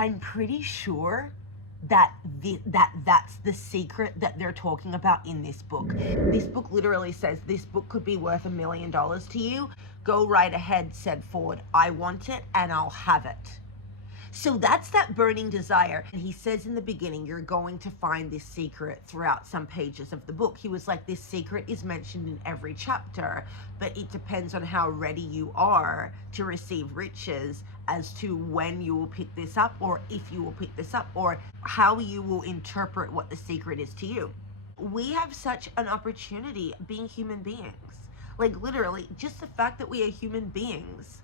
I'm pretty sure that that's the secret that they're talking about in this book. This book literally says this book could be worth $1 million to you. Go right ahead, said Ford. I want it and I'll have it. So that's that burning desire. And he says in the beginning, you're going to find this secret throughout some pages of the book. He was like, this secret is mentioned in every chapter, but it depends on how ready you are to receive riches as to when you will pick this up, or if you will pick this up, or how you will interpret what the secret is to you. We have such an opportunity being human beings. Like literally, just the fact that we are human beings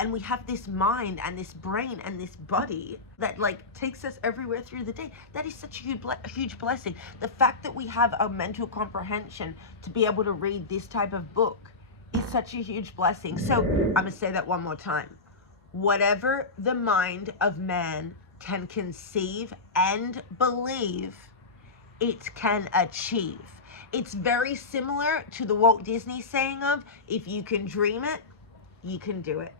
and we have this mind and this brain and this body that like takes us everywhere through the day, that is such a huge blessing. The fact that we have a mental comprehension to be able to read this type of book is such a huge blessing. So I'm gonna say that one more time. Whatever the mind of man can conceive and believe, it can achieve. It's very similar to the Walt Disney saying of, if you can dream it, you can do it.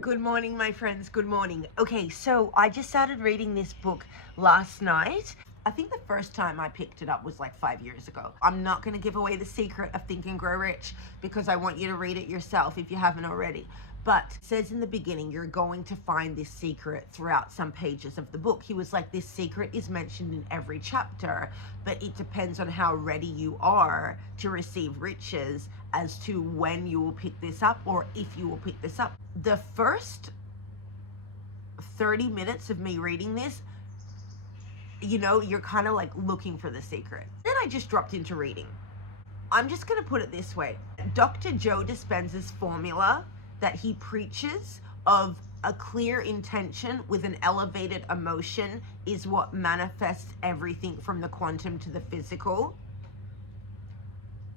Good morning, my friends. Good morning. Okay, so I just started reading this book last night. I think the first time I picked it up was like 5 years ago. I'm not going to give away the secret of Think and Grow Rich because I want you to read it yourself if you haven't already. But it says in the beginning, you're going to find this secret throughout some pages of the book. He was like, this secret is mentioned in every chapter, but it depends on how ready you are to receive riches as to when you will pick this up, or if you will pick this up. The first 30 minutes of me reading this, you know, you're kind of like looking for the secret. Then I just dropped into reading. I'm just going to put it this way. Dr. Joe Dispenza's formula that he preaches of a clear intention with an elevated emotion is what manifests everything from the quantum to the physical.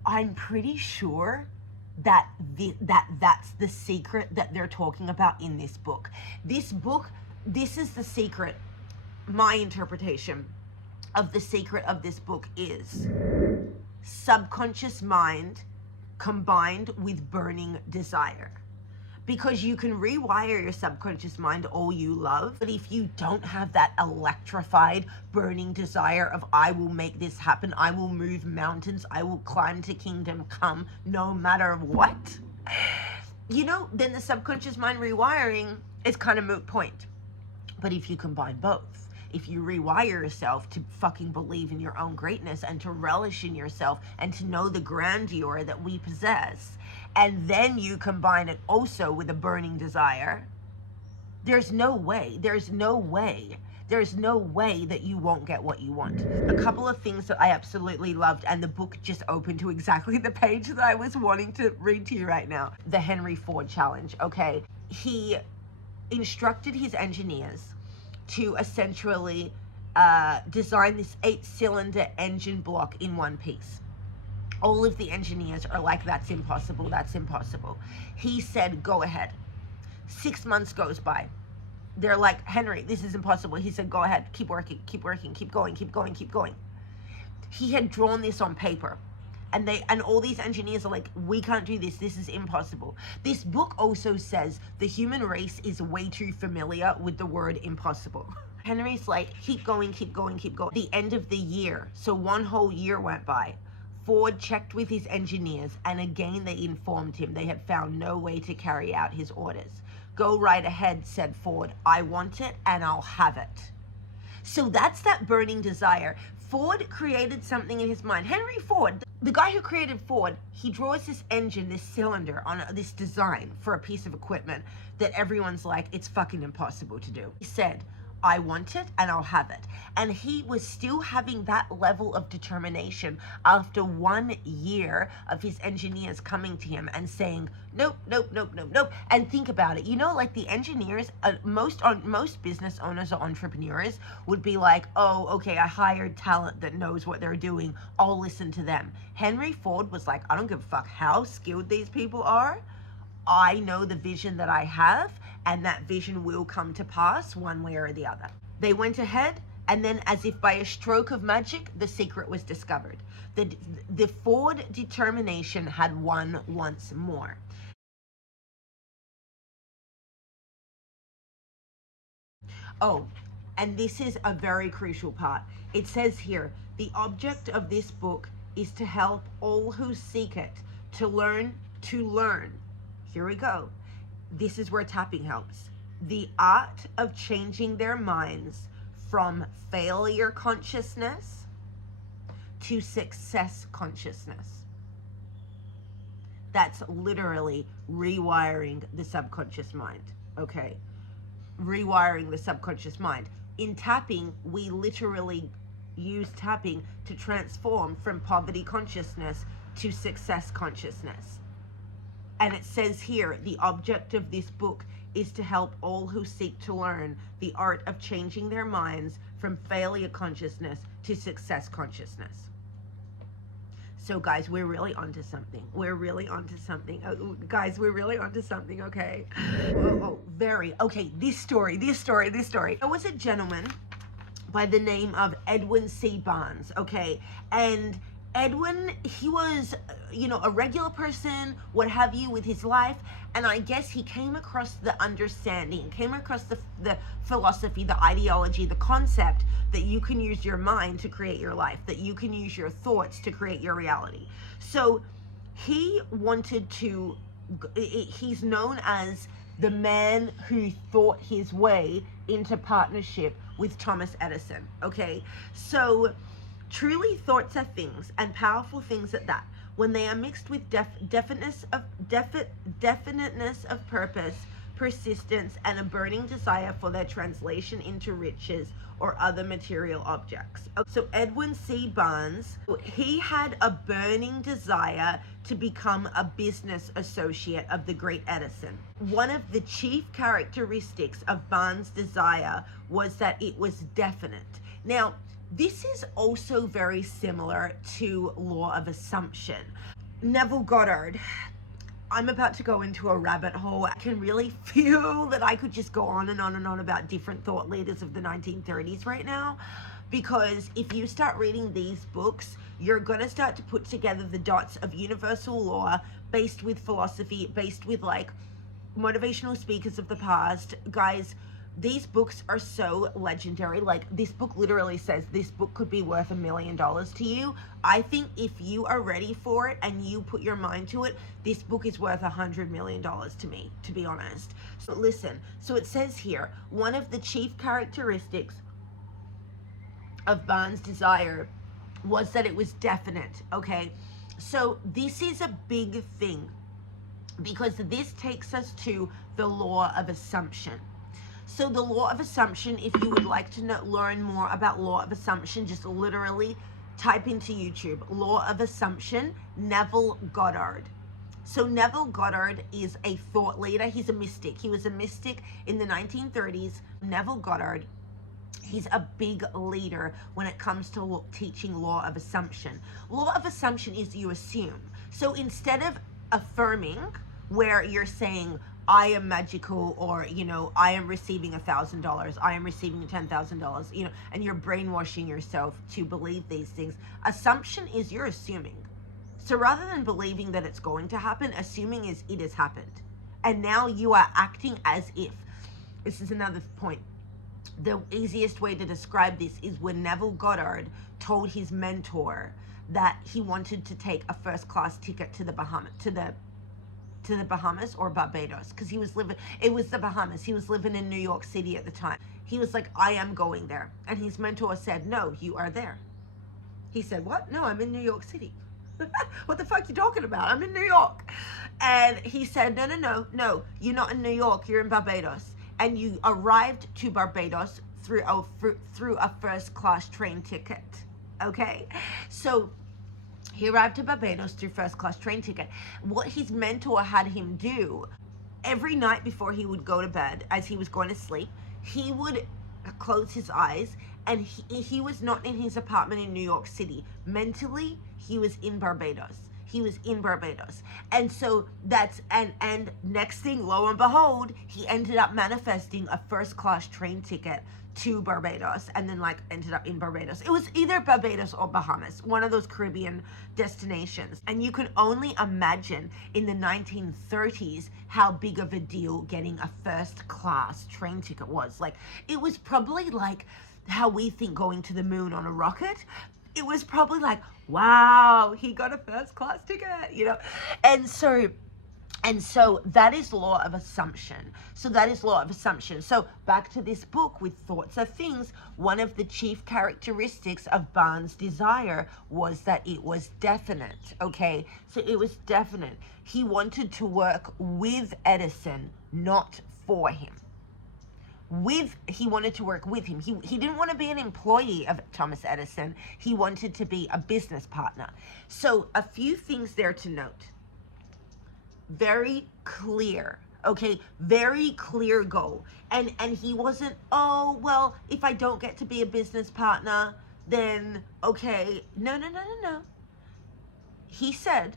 I'm pretty sure that that's the secret that they're talking about in this book. This is the secret. My interpretation of the secret of this book is subconscious mind combined with burning desire. Because you can rewire your subconscious mind all you love, but if you don't have that electrified, burning desire of, I will make this happen, I will move mountains, I will climb to kingdom come, no matter what, you know, then the subconscious mind rewiring is kind of moot point. But if you combine both, if you rewire yourself to fucking believe in your own greatness and to relish in yourself and to know the grandeur that we possess, and then you combine it also with a burning desire, there's no way that you won't get what you want. A couple of things that I absolutely loved, and the book just opened to exactly the page that I was wanting to read to you right now. The Henry Ford challenge, okay? He instructed his engineers to essentially design this 8-cylinder engine block in one piece. All of the engineers are like, that's impossible, that's impossible. He said, go ahead. 6 months goes by. They're like, Henry, this is impossible. He said, go ahead, keep working, keep going. He had drawn this on paper. And all these engineers are like, we can't do this. This is impossible. This book also says the human race is way too familiar with the word impossible. Henry's like, keep going. The end of the year. So 1 whole year went by. Ford checked with his engineers, and again they informed him they had found no way to carry out his orders. Go right ahead, said Ford. I want it and I'll have it. So that's that burning desire. Ford created something in his mind. Henry Ford, the guy who created Ford, he draws this engine, this cylinder on this design for a piece of equipment that everyone's like, it's fucking impossible to do. He said, I want it and I'll have it. And he was still having that level of determination after 1 year of his engineers coming to him and saying, nope. And think about it. You know, like the engineers, most business owners or entrepreneurs would be like, oh, okay, I hired talent that knows what they're doing. I'll listen to them. Henry Ford was like, I don't give a fuck how skilled these people are. I know the vision that I have, and that vision will come to pass one way or the other. They went ahead, and then as if by a stroke of magic, the secret was discovered. The Ford determination had won once more. Oh, and this is a very crucial part. It says here, the object of this book is to help all who seek it to learn. Here we go. This is where tapping helps. The art of changing their minds from failure consciousness to success consciousness. That's literally rewiring the subconscious mind, okay? Rewiring the subconscious mind. In tapping, we literally use tapping to transform from poverty consciousness to success consciousness. And it says here, the object of this book is to help all who seek to learn the art of changing their minds from failure consciousness to success consciousness. So guys, we're really onto something. We're really onto something. Oh, guys, we're really onto something, okay? Okay, this story. There was a gentleman by the name of Edwin C. Barnes, okay? And Edwin, he was, a regular person, what have you, with his life. And I guess he came across the understanding, came across the philosophy, the ideology, the concept that you can use your mind to create your life, that you can use your thoughts to create your reality. So he wanted to, he's known as the man who thought his way into partnership with Thomas Edison, okay? So truly thoughts are things, and powerful things at that, when they are mixed with definiteness of purpose, persistence, and a burning desire for their translation into riches or other material objects. So Edwin C. Barnes, he had a burning desire to become a business associate of the great Edison. One of the chief characteristics of Barnes' desire was that it was definite. Now, this is also very similar to law of assumption. Neville Goddard. I'm about to go into a rabbit hole. I can really feel that I could just go on and on and on about different thought leaders of the 1930s right now, because if you start reading these books, you're going to start to put together the dots of universal law based with philosophy, based with like motivational speakers of the past. Guys, these books are so legendary. Like, this book literally says this book could be worth $1 million to you. I think if you are ready for it and you put your mind to it, this book is worth $100 million to me, to be honest. So listen, so it says here, one of the chief characteristics of Barnes' desire was that it was definite, okay? So this is a big thing, because this takes us to the law of assumption. So the law of assumption, if you would like to learn more about law of assumption, just literally type into YouTube, law of assumption, Neville Goddard. So Neville Goddard is a thought leader. He's a mystic. He was a mystic in the 1930s. Neville Goddard, he's a big leader when it comes to teaching law of assumption. Law of assumption is you assume. So instead of affirming, where you're saying, I am magical, or, I am receiving $1,000, I am receiving $10,000, and you're brainwashing yourself to believe these things. Assumption is you're assuming. So rather than believing that it's going to happen, assuming is it has happened. And now you are acting as if. This is another point. The easiest way to describe this is when Neville Goddard told his mentor that he wanted to take a first-class ticket to the Bahamas or Barbados, because it was the Bahamas. He was living in New York City at the time. He was like, I am going there. And his mentor said, no, you are there. He said, what? No, I'm in New York City. What the fuck are you talking about? I'm in New York. And he said, no, you're not in New York, you're in Barbados. And you arrived to Barbados through a first-class train ticket, okay? So he arrived to Barbados through first-class train ticket. What his mentor had him do, every night before he would go to bed, as he was going to sleep, he would close his eyes, and he was not in his apartment in New York City. Mentally, he was in Barbados. he was in Barbados. And so that's, and next thing, lo and behold, he ended up manifesting a first class train ticket to Barbados, and then like ended up in Barbados. It was either Barbados or Bahamas, one of those Caribbean destinations. And you can only imagine in the 1930s how big of a deal getting a first class train ticket was. Like, it was probably like how we think going to the moon on a rocket. It was probably like, wow, he got a first class ticket, you know? And so that is law of assumption. So back to this book with Thoughts Are Things, one of the chief characteristics of Barnes' desire was that it was definite, okay? So it was definite. He wanted to work with Edison, not for him. He wanted to work with him. He didn't want to be an employee of Thomas Edison. He wanted to be a business partner. So a few things there to note. Very clear, okay? Very clear goal. And he wasn't, oh, well, if I don't get to be a business partner, then okay. No. He said,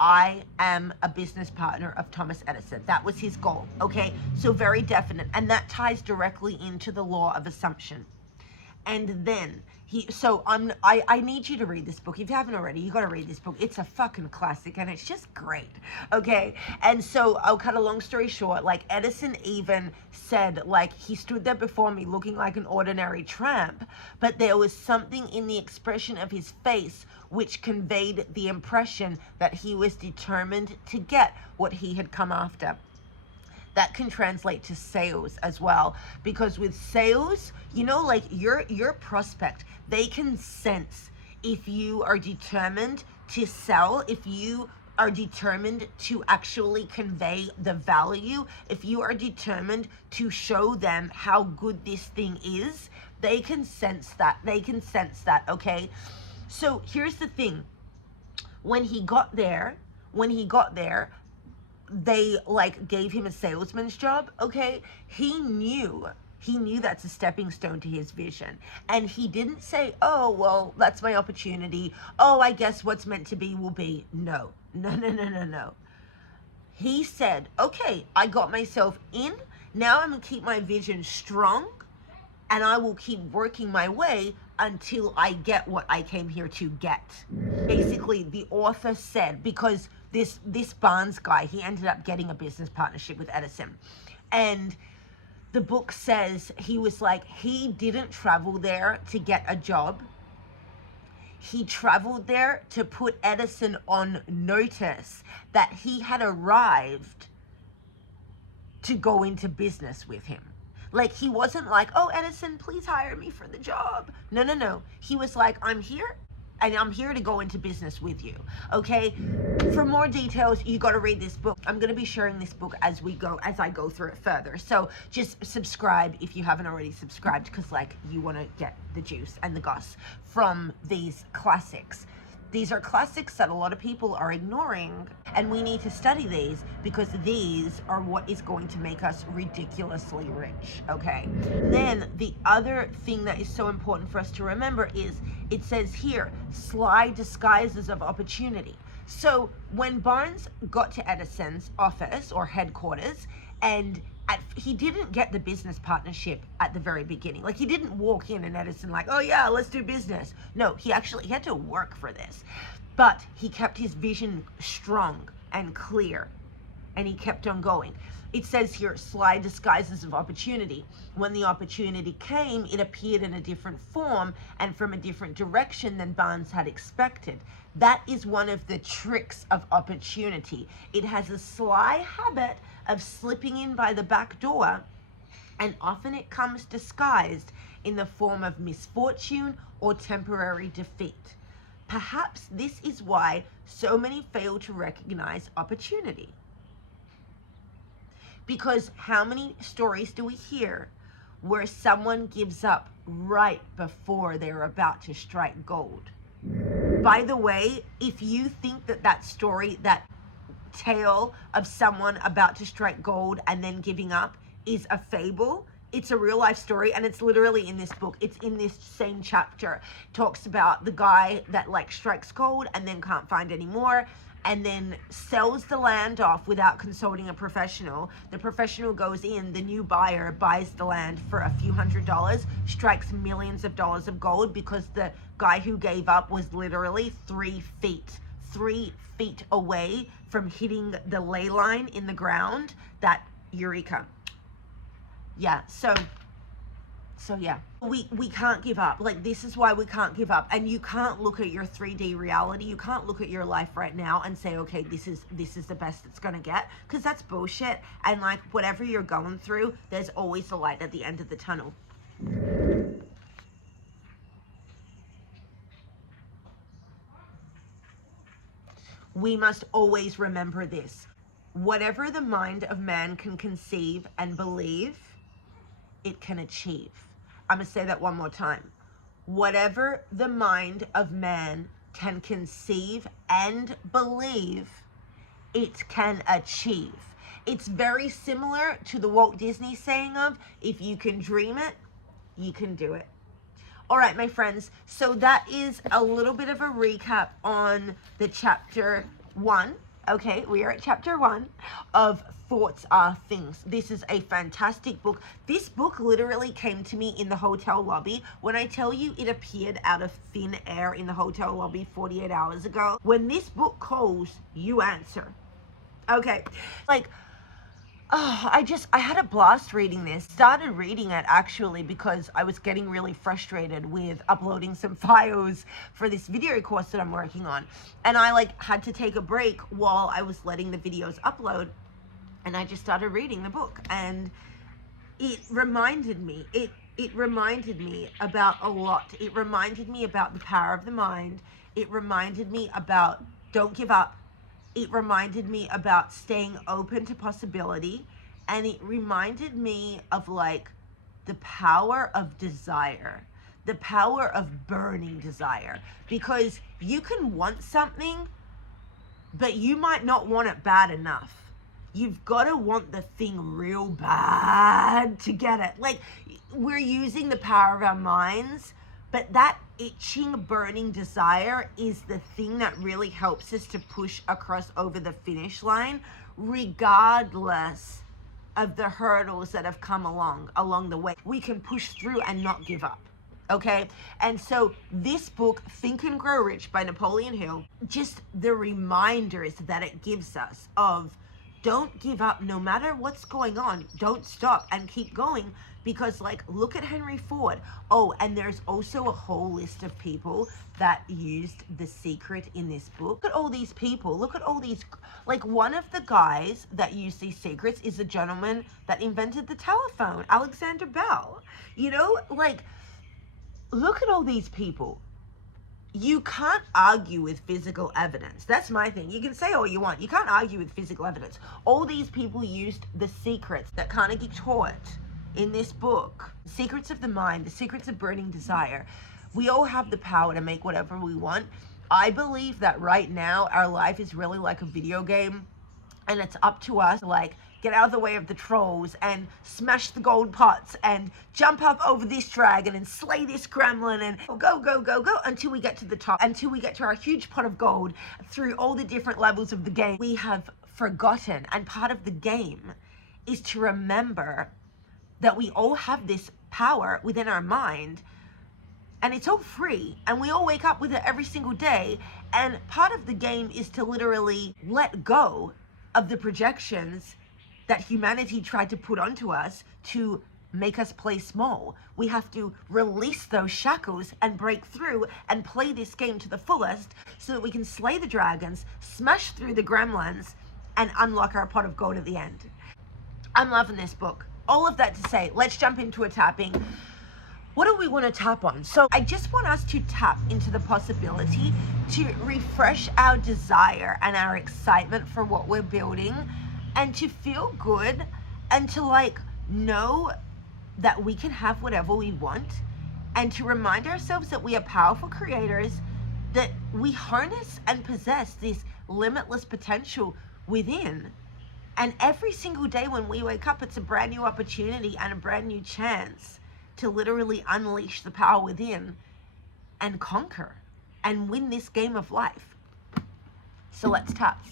I am a business partner of Thomas Edison. That was his goal, okay? So very definite. And that ties directly into the law of assumption. And then I need you to read this book. If you haven't already, you got to read this book. It's a fucking classic and it's just great. Okay. And so I'll cut a long story short. Like, Edison even said, like, he stood there before me looking like an ordinary tramp, but there was something in the expression of his face which conveyed the impression that he was determined to get what he had come after. That can translate to sales as well, because with sales, you know, like your prospect, they can sense if you are determined to sell, if you are determined to actually convey the value, if you are determined to show them how good this thing is, they can sense that. Okay? So here's the thing. When he got there, they like gave him a salesman's job, okay? He knew that's a stepping stone to his vision. And he didn't say, oh, well, that's my opportunity. Oh, I guess what's meant to be will be. No. He said, okay, I got myself in. Now I'm gonna keep my vision strong, and I will keep working my way until I get what I came here to get. Basically, the author said, because this Barnes guy, he ended up getting a business partnership with Edison. And the book says he was like, he didn't travel there to get a job. He traveled there to put Edison on notice that he had arrived to go into business with him. Like, he wasn't like, oh, Edison, please hire me for the job. No. He was like, I'm here, and I'm here to go into business with you, okay? For more details, you got to read this book. I'm going to be sharing this book as I go through it further. So just subscribe if you haven't already subscribed, because, like, you want to get the juice and the goss from these classics. These are classics that a lot of people are ignoring, and we need to study these because these are what is going to make us ridiculously rich, okay? Then the other thing that is so important for us to remember is, it says here, sly disguises of opportunity. So when Barnes got to Edison's office or headquarters, and he didn't get the business partnership at the very beginning. Like, he didn't walk in and Edison like, oh yeah, let's do business. No, he had to work for this. But he kept his vision strong and clear, and he kept on going. It says here, sly disguises of opportunity. When the opportunity came, it appeared in a different form and from a different direction than Barnes had expected. That is one of the tricks of opportunity. It has a sly habit of slipping in by the back door, and often it comes disguised in the form of misfortune or temporary defeat. Perhaps this is why so many fail to recognize opportunity. Because how many stories do we hear where someone gives up right before they're about to strike gold? By the way, if you think that story, that tale of someone about to strike gold and then giving up is a fable, it's a real life story, and it's literally in this book. It's in this same chapter. It talks about the guy that like strikes gold and then can't find any more, and then sells the land off without consulting a professional. The professional goes in, the new buyer buys the land for a few $100s, strikes millions of dollars of gold because the guy who gave up was literally 3 feet away from hitting the ley line in the ground. That eureka. Yeah, so yeah, we can't give up. Like, this is why we can't give up. And you can't look at your 3D reality. You can't look at your life right now and say, okay, this is the best it's gonna get, because that's bullshit. And like, whatever you're going through, there's always a light at the end of the tunnel. We must always remember this. Whatever the mind of man can conceive and believe, it can achieve. I'm going to say that one more time. Whatever the mind of man can conceive and believe, it can achieve. It's very similar to the Walt Disney saying of, if you can dream it, you can do it. All right, my friends, so that is a little bit of a recap on the chapter 1. Okay, we are at chapter 1 of Thoughts Are Things. This is a fantastic book. This book literally came to me in the hotel lobby. When I tell you it appeared out of thin air in the hotel lobby 48 hours ago, when this book calls, you answer. Okay, like, oh, I had a blast reading this. Started reading it actually because I was getting really frustrated with uploading some files for this video course that I'm working on. And I like had to take a break while I was letting the videos upload. And I just started reading the book, and it reminded me, it reminded me about a lot. It reminded me about the power of the mind. It reminded me about don't give up. It reminded me about staying open to possibility, and it reminded me of like the power of desire, the power of burning desire, because you can want something, but you might not want it bad enough. You've got to want the thing real bad to get it. Like, we're using the power of our minds, but that itching, burning desire is the thing that really helps us to push across over the finish line, regardless of the hurdles that have come along the way. We can push through and not give up. Okay? And so this book, Think and Grow Rich by Napoleon Hill, just the reminders that it gives us of don't give up no matter what's going on. Don't stop and keep going, because like, look at Henry Ford. Oh, and there's also a whole list of people that used The Secret in this book. Look at all these people. Look at all these, like, one of the guys that used these secrets is a gentleman that invented the telephone, Alexander Bell. You know, like, look at all these people. You can't argue with physical evidence. That's my thing. You can say all you want. You can't argue with physical evidence. All these people used the secrets that Carnegie taught in this book. Secrets of the mind, the secrets of burning desire. We all have the power to make whatever we want. I believe that right now our life is really like a video game, and it's up to us to like get out of the way of the trolls and smash the gold pots and jump up over this dragon and slay this gremlin and go until we get to the top, until we get to our huge pot of gold through all the different levels of the game. We have forgotten, and part of the game is to remember that we all have this power within our mind, and it's all free, and we all wake up with it every single day. And part of the game is to literally let go of the projections that humanity tried to put onto us to make us play small. We have to release those shackles and break through and play this game to the fullest so that we can slay the dragons, smash through the gremlins, and unlock our pot of gold at the end. I'm loving this book. All of that to say, let's jump into a tapping. What do we want to tap on? So I just want us to tap into the possibility to refresh our desire and our excitement for what we're building, and to feel good, and to like know that we can have whatever we want, and to remind ourselves that we are powerful creators, that we harness and possess this limitless potential within, And every single day when we wake up, it's a brand new opportunity and a brand new chance to literally unleash the power within and conquer and win this game of life. So let's tap.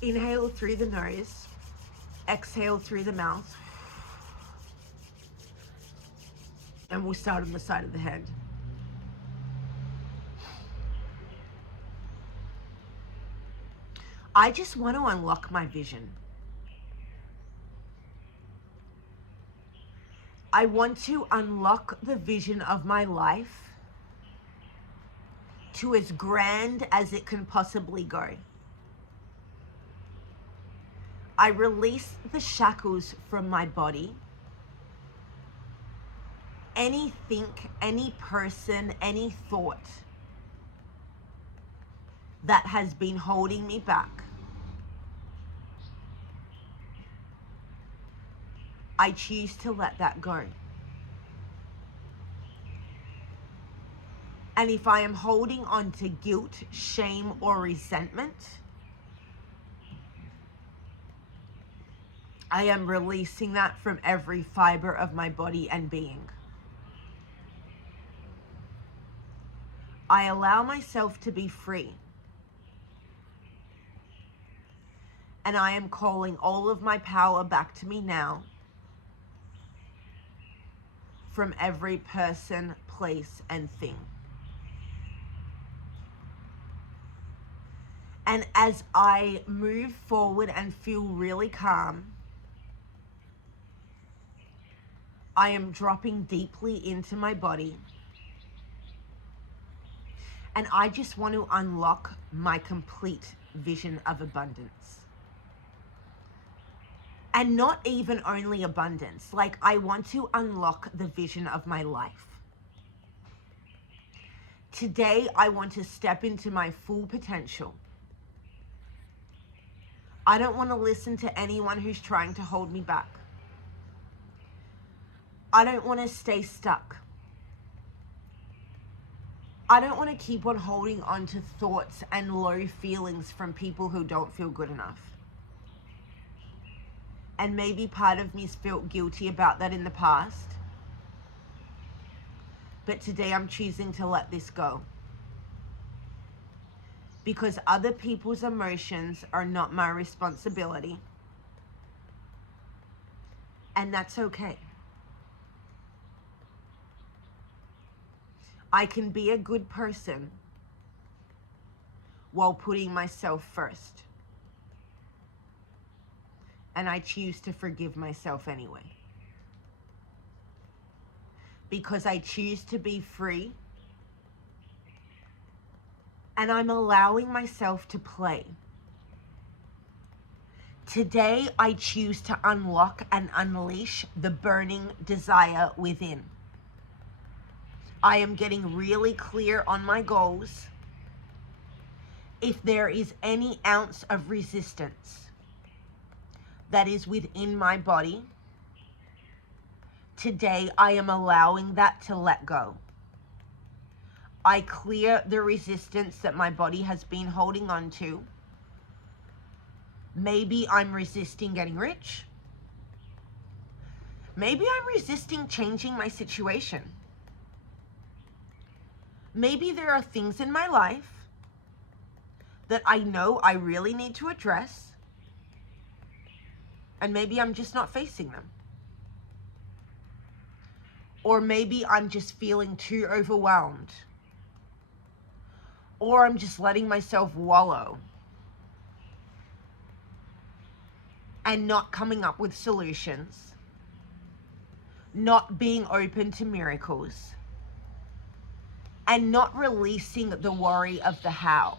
Inhale through the nose, exhale through the mouth, and we'll start on the side of the head. I just want to unlock my vision. I want to unlock the vision of my life to as grand as it can possibly go. I release the shackles from my body. Anything, any person, any thought that has been holding me back, I choose to let that go. And if I am holding on to guilt, shame, or resentment, I am releasing that from every fiber of my body and being. I allow myself to be free. And I am calling all of my power back to me now from every person, place, and thing. And as I move forward and feel really calm, I am dropping deeply into my body. And I just want to unlock my complete vision of abundance. And not even only abundance, like I want to unlock the vision of my life. Today, I want to step into my full potential. I don't want to listen to anyone who's trying to hold me back. I don't want to stay stuck. I don't want to keep on holding on to thoughts and low feelings from people who don't feel good enough. And maybe part of me's felt guilty about that in the past. But today I'm choosing to let this go. Because other people's emotions are not my responsibility. And that's okay. I can be a good person while putting myself first. And I choose to forgive myself anyway. Because I choose to be free. And I'm allowing myself to play. Today, I choose to unlock and unleash the burning desire within. I am getting really clear on my goals. If there is any ounce of resistance that is within my body, today I am allowing that to let go. I clear the resistance that my body has been holding on to. Maybe I'm resisting getting rich. Maybe I'm resisting changing my situation. Maybe there are things in my life that I know I really need to address. And maybe I'm just not facing them. Or maybe I'm just feeling too overwhelmed. Or I'm just letting myself wallow and not coming up with solutions. Not being open to miracles. And not releasing the worry of the how.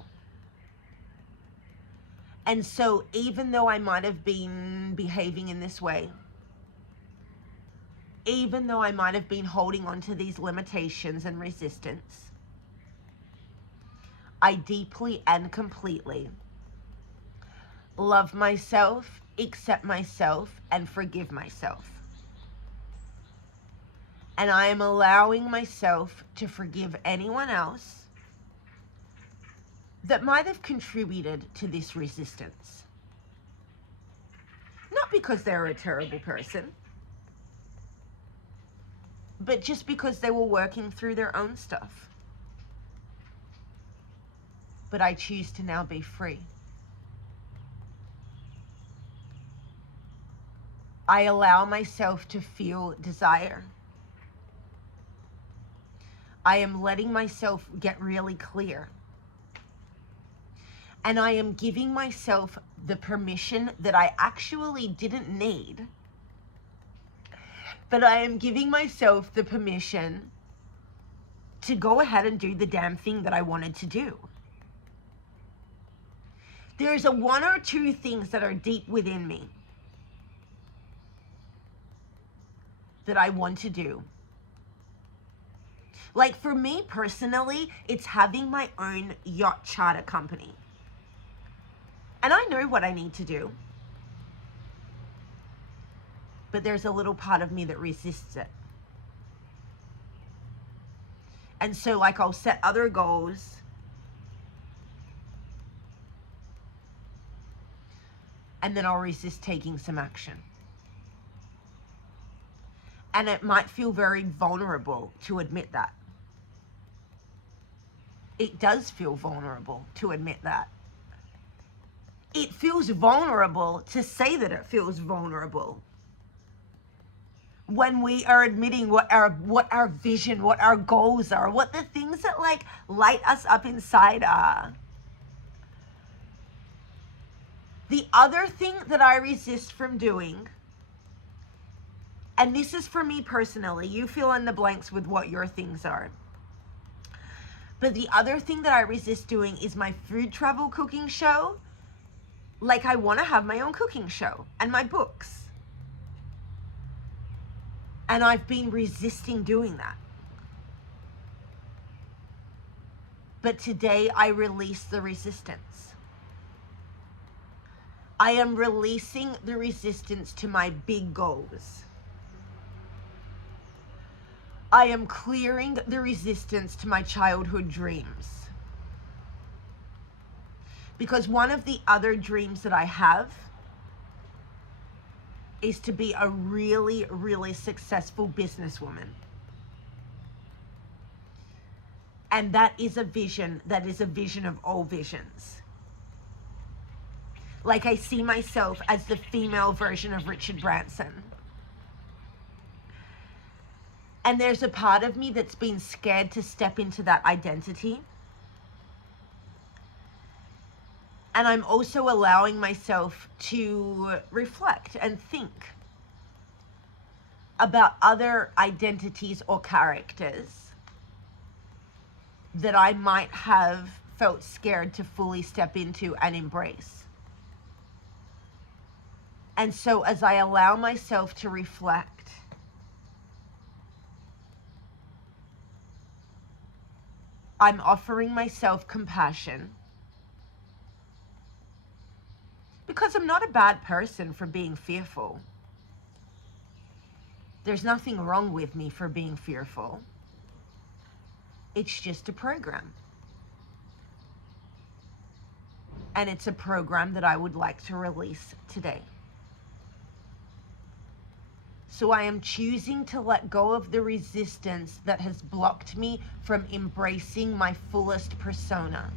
And so even though I might have been behaving in this way, even though I might have been holding on to these limitations and resistance, I deeply and completely love myself, accept myself, and forgive myself. And I am allowing myself to forgive anyone else that might have contributed to this resistance. because they're a terrible person, but just because they were working through their own stuff. But I choose to now be free. I allow myself to feel desire. I am letting myself get really clear. And I am giving myself the permission that I actually didn't need. But I am giving myself the permission to go ahead and do the damn thing that I wanted to do. There's one or two things that are deep within me that I want to do. Like for me personally, it's having my own yacht charter company. And I know what I need to do. But there's a little part of me that resists it. And so like I'll set other goals. And then I'll resist taking some action. And it might feel very vulnerable to admit that. It does feel vulnerable to admit that. It feels vulnerable to say that it feels vulnerable. When we are admitting what our vision, what our goals are, what the things that like light us up inside are. The other thing that I resist from doing, and this is for me personally, you fill in the blanks with what your things are. But the other thing that I resist doing is my food travel cooking show. Like I want to have my own cooking show and my books. And I've been resisting doing that. But today I release the resistance. I am releasing the resistance to my big goals. I am clearing the resistance to my childhood dreams. Because one of the other dreams that I have is to be a really, really successful businesswoman. And that is a vision of all visions. Like I see myself as the female version of Richard Branson. And there's a part of me that's been scared to step into that identity. And I'm also allowing myself to reflect and think about other identities or characters that I might have felt scared to fully step into and embrace. And so as I allow myself to reflect, I'm offering myself compassion. Because I'm not a bad person for being fearful. There's nothing wrong with me for being fearful. It's just a program. And it's a program that I would like to release today. So I am choosing to let go of the resistance that has blocked me from embracing my fullest persona.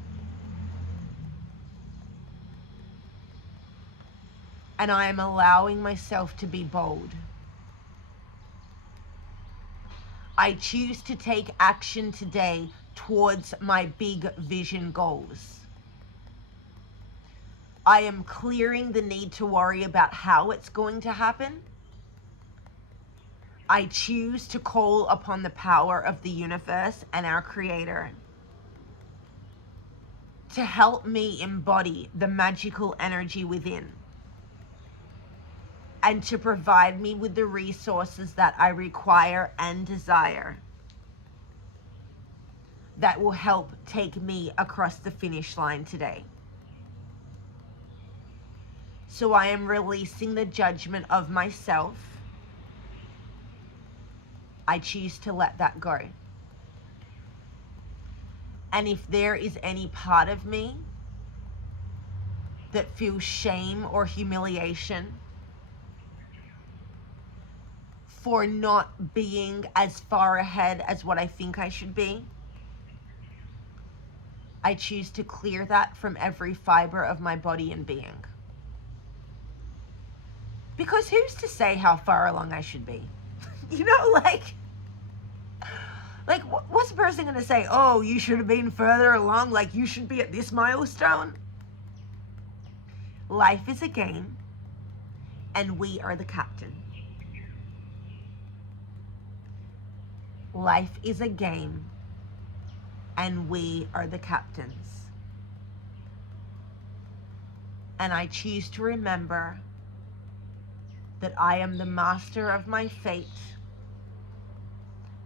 And I am allowing myself to be bold. I choose to take action today towards my big vision goals. I am clearing the need to worry about how it's going to happen. I choose to call upon the power of the universe and our Creator to help me embody the magical energy within, and to provide me with the resources that I require and desire that will help take me across the finish line today. So I am releasing the judgment of myself. I choose to let that go. And if there is any part of me that feels shame or humiliation for not being as far ahead as what I think I should be. I choose to clear that from every fiber of my body and being. Because who's to say how far along I should be? You know, like what's the person going to say? Oh, you should have been further along, like you should be at this milestone. Life is a game, and we are the captain. Life is a game, and we are the captains. And I choose to remember that I am the master of my fate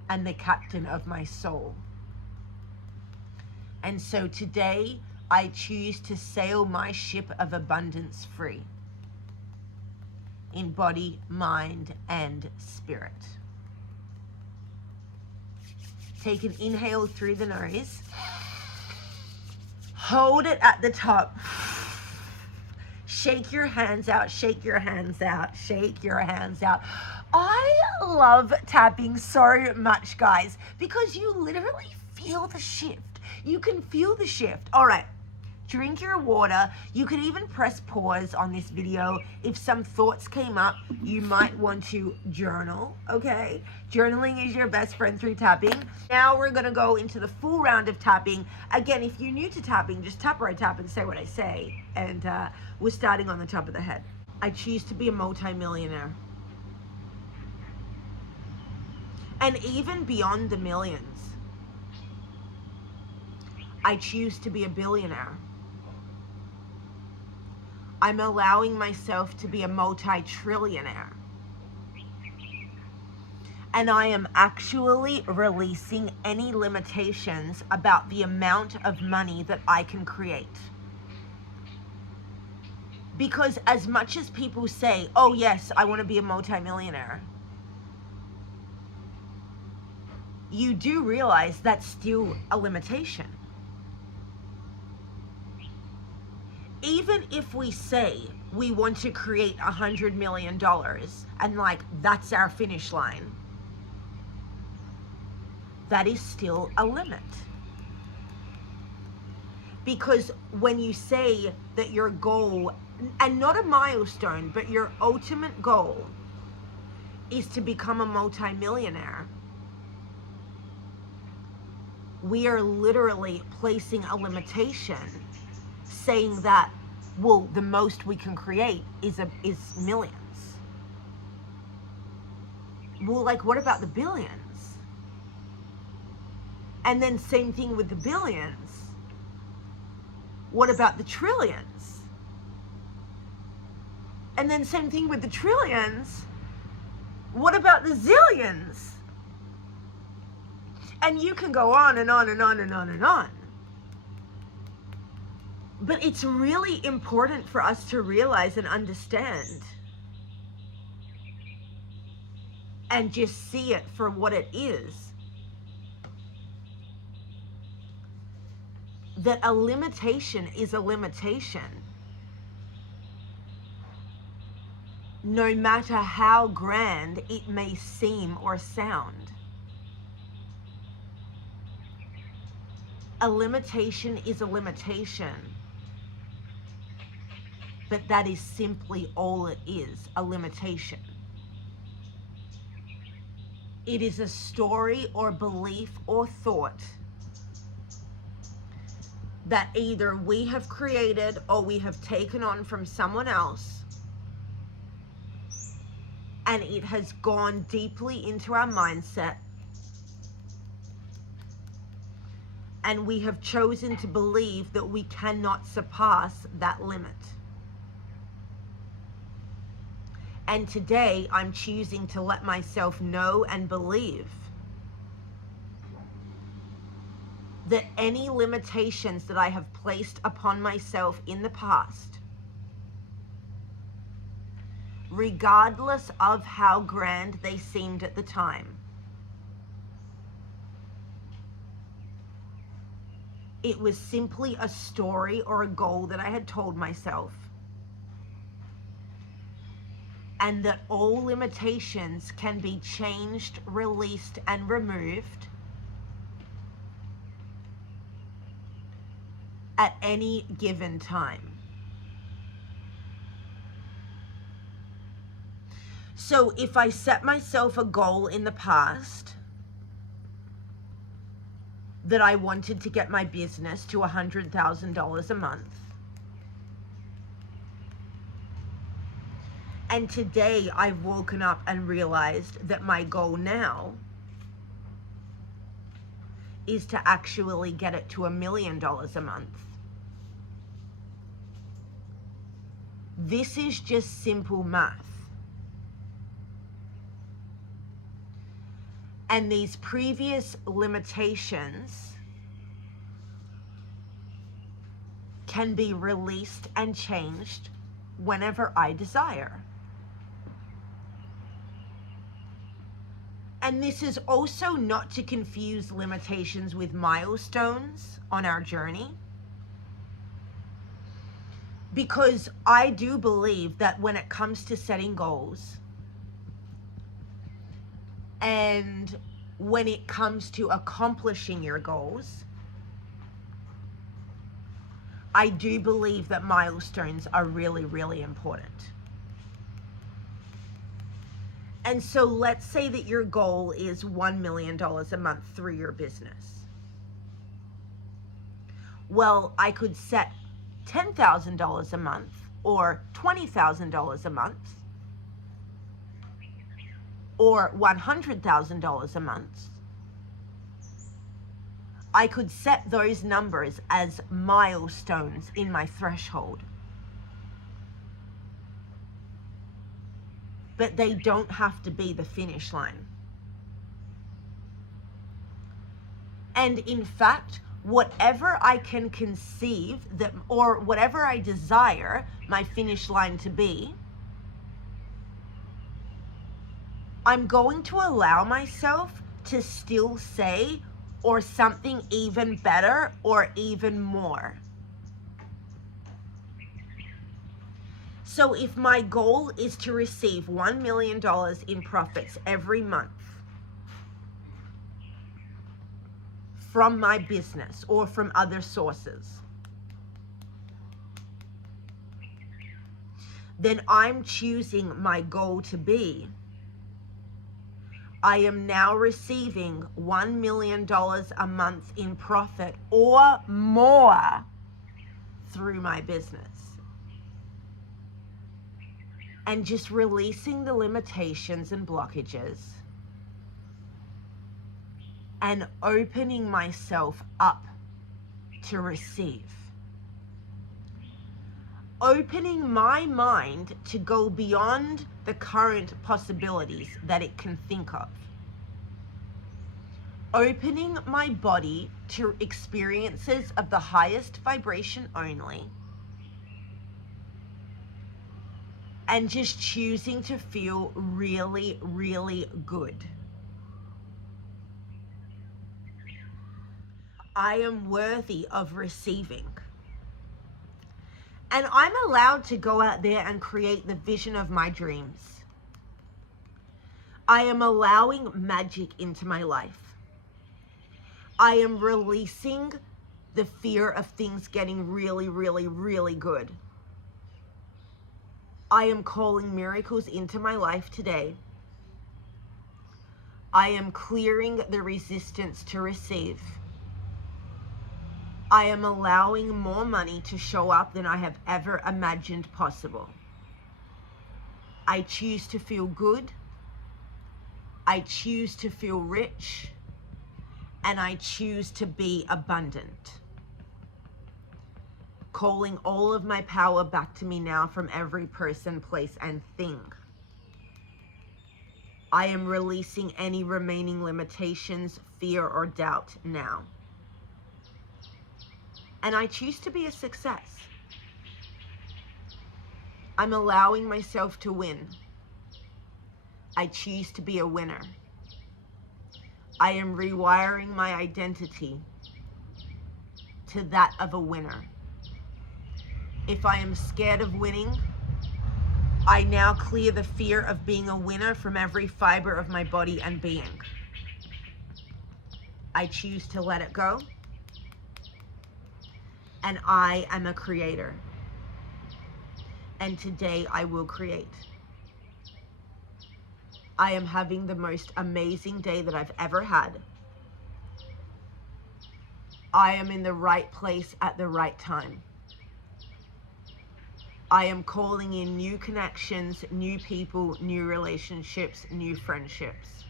and the captain of my soul. And so today, I choose to sail my ship of abundance free in body, mind, and spirit. Take an inhale through the nose. Hold it at the top. Shake your hands out, shake your hands out, shake your hands out. I love tapping so much, guys, because you literally feel the shift. You can feel the shift. All right, drink your water. You could even press pause on this video. If some thoughts came up, you might want to journal, okay? Journaling is your best friend through tapping. Now we're gonna go into the full round of tapping. Again, if you're new to tapping, just tap where I tap and say what I say. And we're starting on the top of the head. I choose to be a multi-millionaire. And even beyond the millions, I choose to be a billionaire. I'm allowing myself to be a multi-trillionaire. And I am actually releasing any limitations about the amount of money that I can create. Because as much as people say, oh yes, I want to be a multi-millionaire, you do realize that's still a limitation. Even if we say we want to create $100 million and like that's our finish line, that is still a limit. Because when you say that your goal, and not a milestone, but your ultimate goal is to become a multi-millionaire, we are literally placing a limitation, saying that, well, the most we can create is millions. Well, like, what about the billions? And then same thing with the billions. What about the trillions? And then same thing with the trillions. What about the zillions? And you can go on and on and on and on and on. But it's really important for us to realize and understand and just see it for what it is. That a limitation is a limitation. No matter how grand it may seem or sound. A limitation is a limitation. But that is simply all it is, a limitation. It is a story or belief or thought that either we have created or we have taken on from someone else, and it has gone deeply into our mindset, and we have chosen to believe that we cannot surpass that limit. And today I'm choosing to let myself know and believe that any limitations that I have placed upon myself in the past, regardless of how grand they seemed at the time, it was simply a story or a goal that I had told myself. and that all limitations can be changed, released, and removed at any given time. So if I set myself a goal in the past that I wanted to get my business to $100,000 a month, and today I've woken up and realized that my goal now is to actually get it to $1 million a month. This is just simple math. And these previous limitations can be released and changed whenever I desire. And this is also not to confuse limitations with milestones on our journey, because I do believe that when it comes to setting goals, and when it comes to accomplishing your goals, I do believe that milestones are really, really important. And so let's say that your goal is $1 million a month through your business. Well, I could set $10,000 a month or $20,000 a month or $100,000 a month. I could set those numbers as milestones in my threshold. But they don't have to be the finish line. And in fact, whatever I can conceive that, or whatever I desire my finish line to be, I'm going to allow myself to still say, or something even better or even more. So if my goal is to receive $1 million in profits every month from my business or from other sources, then I'm choosing my goal to be, I am now receiving $1 million a month in profit or more through my business. And just releasing the limitations and blockages and opening myself up to receive. Opening my mind to go beyond the current possibilities that it can think of. Opening my body to experiences of the highest vibration only. And just choosing to feel really, really good. I am worthy of receiving. And I'm allowed to go out there and create the vision of my dreams. I am allowing magic into my life. I am releasing the fear of things getting really, really, really good. I am calling miracles into my life today. I am clearing the resistance to receive. I am allowing more money to show up than I have ever imagined possible. I choose to feel good. I choose to feel rich. And I choose to be abundant. Calling all of my power back to me now from every person, place, and thing. I am releasing any remaining limitations, fear, or doubt now. And I choose to be a success. I'm allowing myself to win. I choose to be a winner. I am rewiring my identity to that of a winner. If I am scared of winning, I now clear the fear of being a winner from every fiber of my body and being. I choose to let it go. And I am a creator. And today I will create. I am having the most amazing day that I've ever had. I am in the right place at the right time. I am calling in new connections, new people, new relationships, new friendships.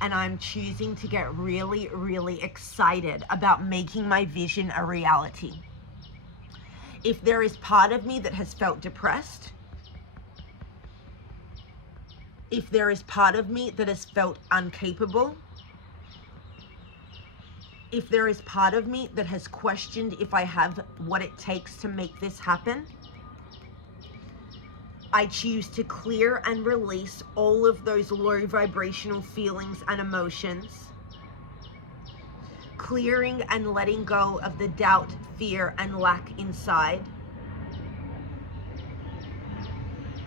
And I'm choosing to get really, really excited about making my vision a reality. If there is part of me that has felt depressed, if there is part of me that has felt incapable, if there is part of me that has questioned if I have what it takes to make this happen, I choose to clear and release all of those low vibrational feelings and emotions, clearing and letting go of the doubt, fear, and lack inside.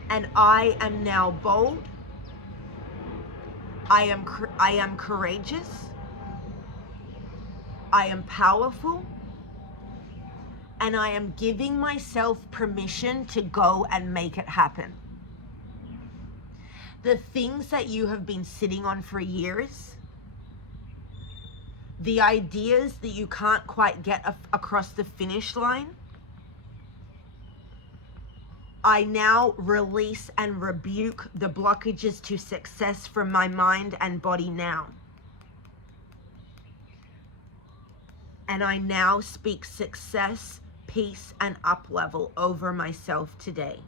And I am now bold. I am courageous. I am powerful. And I am giving myself permission to go and make it happen. The things that you have been sitting on for years, the ideas that you can't quite get across the finish line, I now release and rebuke the blockages to success from my mind and body now. And I now speak success, peace, and up level over myself today.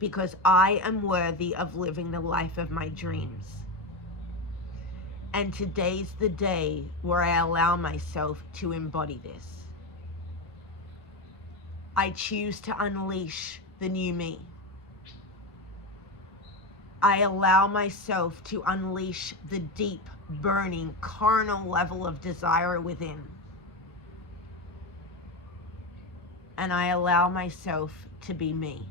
Because I am worthy of living the life of my dreams. And today's the day where I allow myself to embody this. I choose to unleash the new me. I allow myself to unleash the deep, burning, carnal level of desire within. And I allow myself to be me.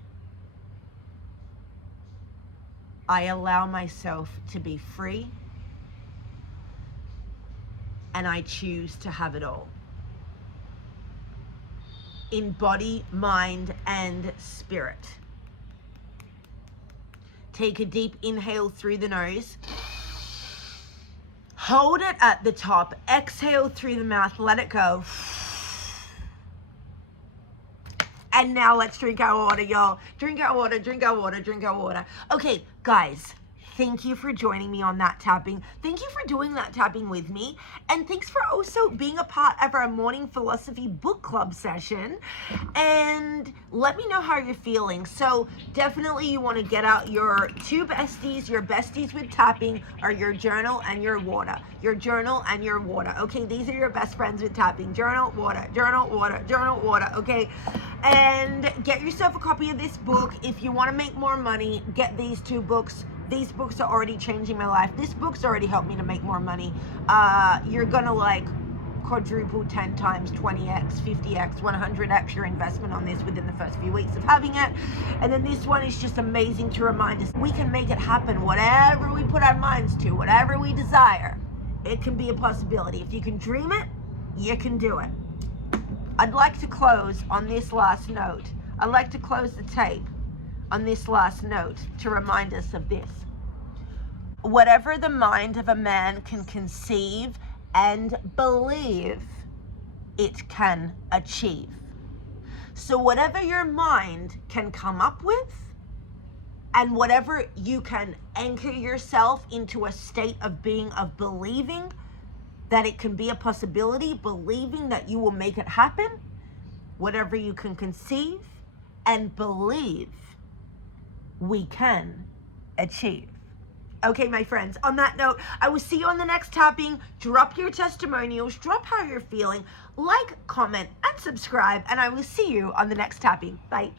I allow myself to be free. And I choose to have it all. In body, mind, and spirit. Take a deep inhale through the nose. Hold it at the top. Exhale through the mouth. Let it go. And now let's drink our water, y'all. Drink our water, drink our water, drink our water. Okay, guys. Thank you for joining me on that tapping. Thank you for doing that tapping with me. And thanks for also being a part of our morning philosophy book club session. And let me know how you're feeling. So definitely you want to get out your two besties. Your besties with tapping are your journal and your water. Your journal and your water. Okay, these are your best friends with tapping. Journal, water, journal, water, journal, water. Okay, and get yourself a copy of this book. If you want to make more money, get these two books. These books are already changing my life. This book's already helped me to make more money. You're gonna like quadruple 10 times, 20x, 50x, 100x your investment on this within the first few weeks of having it. And then this one is just amazing to remind us we can make it happen. Whatever we put our minds to, whatever we desire, it can be a possibility. If you can dream it, you can do it. I'd like to close on this last note. I'd like to close the tape on this last note to remind us of this. Whatever the mind of a man can conceive and believe, it can achieve. So whatever your mind can come up with, and whatever you can anchor yourself into a state of being, of believing that it can be a possibility, believing that you will make it happen, whatever you can conceive and believe, we can achieve. Okay, my friends, on that note, I will see you on the next tapping. Drop your testimonials, drop how you're feeling, like, comment, and subscribe, and I will see you on the next tapping. Bye.